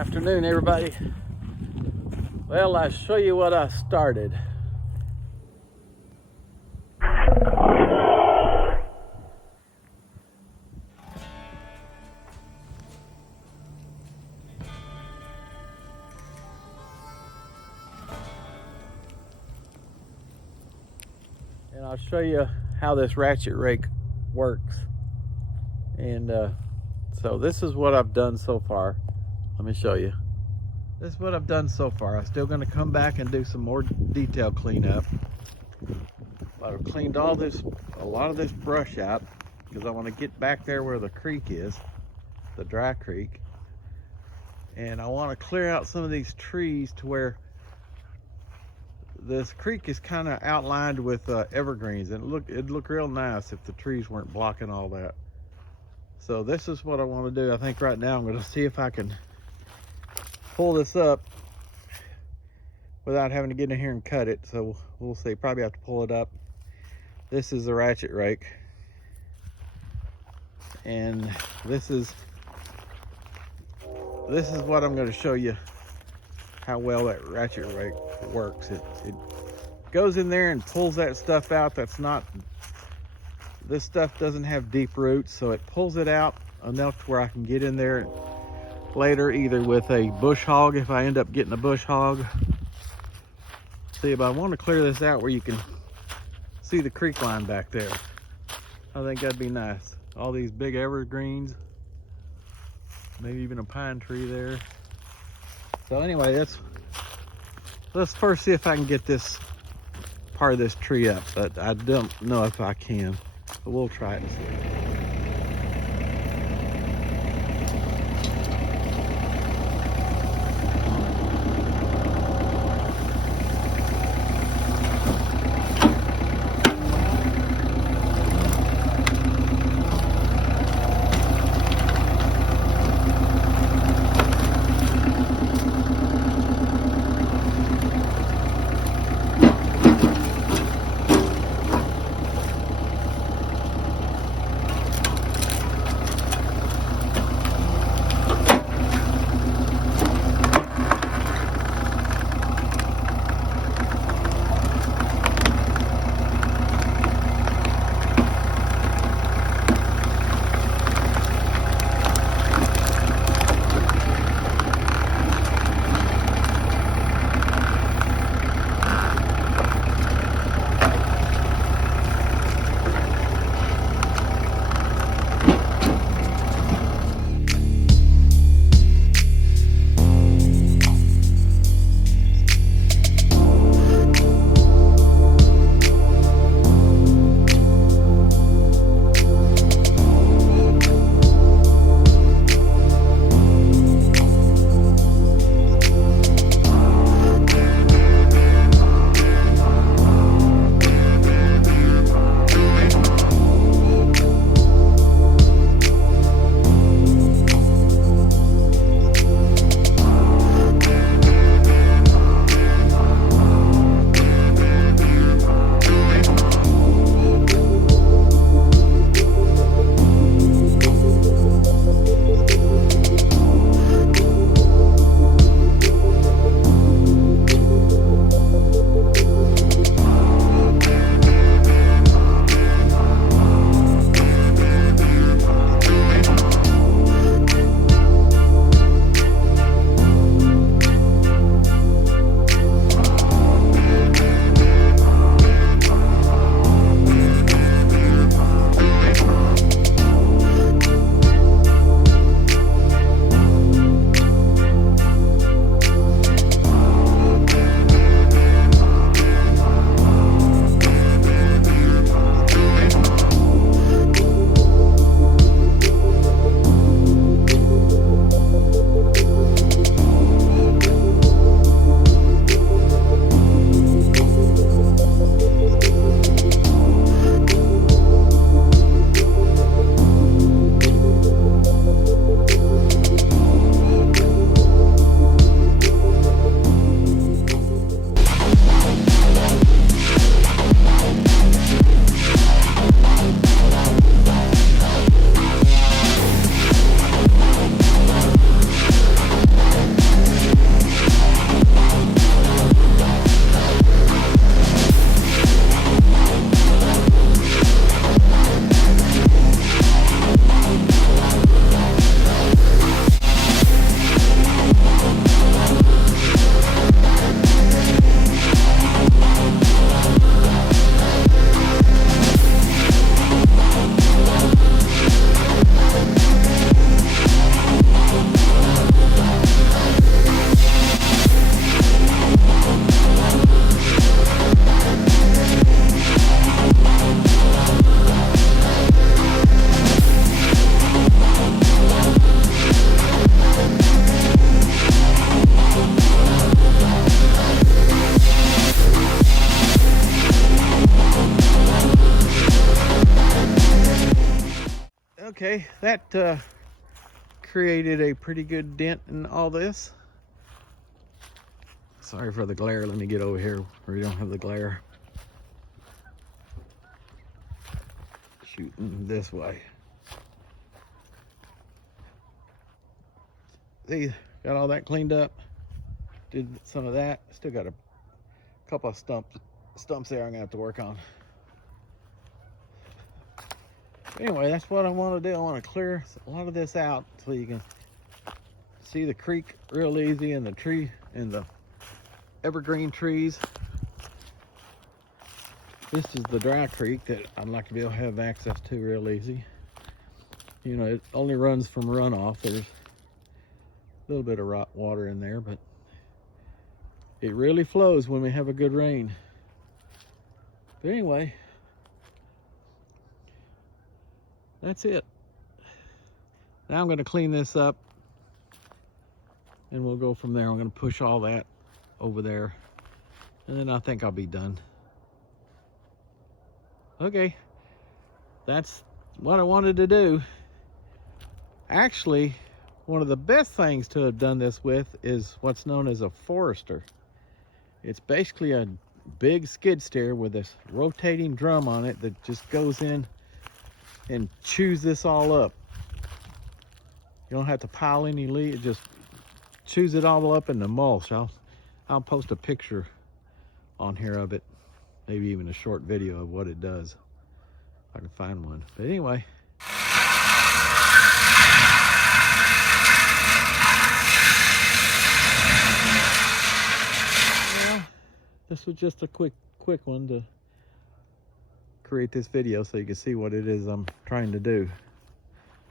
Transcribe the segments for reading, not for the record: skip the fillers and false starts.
Afternoon, everybody. Well, I'll show you what I started. And I'll show you how this ratchet rake works. And so this is what I've done so far. Let me show you. This is what I've done so far. I'm still going to come back and do some more detail cleanup. I've cleaned a lot of this brush out because I want to get back there where the creek is, the dry creek. And I want to clear out some of these trees to where this creek is kind of outlined with evergreens, and it'd look real nice if the trees weren't blocking all that. So this is what I want to do. I think right now I'm going to see if I can pull this up without having to get in here and cut it. So we'll see. Probably have to pull it up. This is the ratchet rake, and this is what I'm going to show you how well that ratchet rake works. It goes in there and pulls that stuff out. This stuff doesn't have deep roots, so it pulls it out enough to where I can get in there later, either with a bush hog if I end up getting a bush hog. See, but I want to clear this out where you can see the creek line back there. I think that'd be nice. All these big evergreens, maybe even a pine tree there. So anyway, let's first see if I can get this part of this tree up, but I don't know if I can, but we'll try it and see. Okay, that created a pretty good dent in all this. Sorry for the glare. Let me get over here where you don't have the glare. Shooting this way. See, got all that cleaned up. Did some of that. Still got a couple of stumps there I'm gonna have to work on. Anyway, that's what I want to do. I want to clear a lot of this out so you can see the creek real easy, and the tree and the evergreen trees. This is the dry creek that I'd like to be able to have access to real easy. You know, it only runs from runoff. There's a little bit of water in there, but it really flows when we have a good rain. But anyway, that's it. Now I'm going to clean this up and we'll go from there. I'm going to push all that over there and then I think I'll be done. Okay, that's what I wanted to do. Actually, one of the best things to have done this with is what's known as a forester. It's basically a big skid steer with this rotating drum on it that just goes in and chews this all up. You don't have to pile any leaves, it just chews it all up in the mulch. I'll post a picture on here of it, maybe even a short video of what it does, if I can find one. But anyway, well, this was just a quick one to create this video so you can see what it is I'm trying to do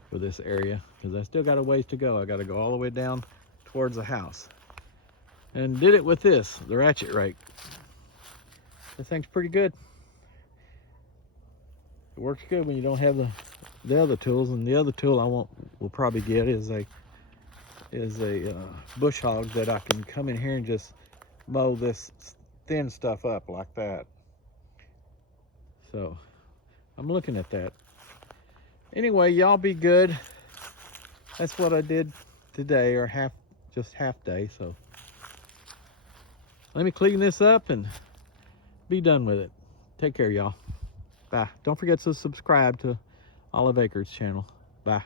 for this area, because I still got a ways to go. I got to go all the way down towards the house, and did it with this, the ratchet rake. This thing's pretty good. It works good when you don't have the other tools, and the other tool will probably get is a bush hog that I can come in here and just mow this thin stuff up like that. So I'm looking at that. Anyway, y'all be good. That's what I did today, or just half day. So let me clean this up and be done with it. Take care, y'all. Bye. Don't forget to subscribe to Olive Acres channel. Bye.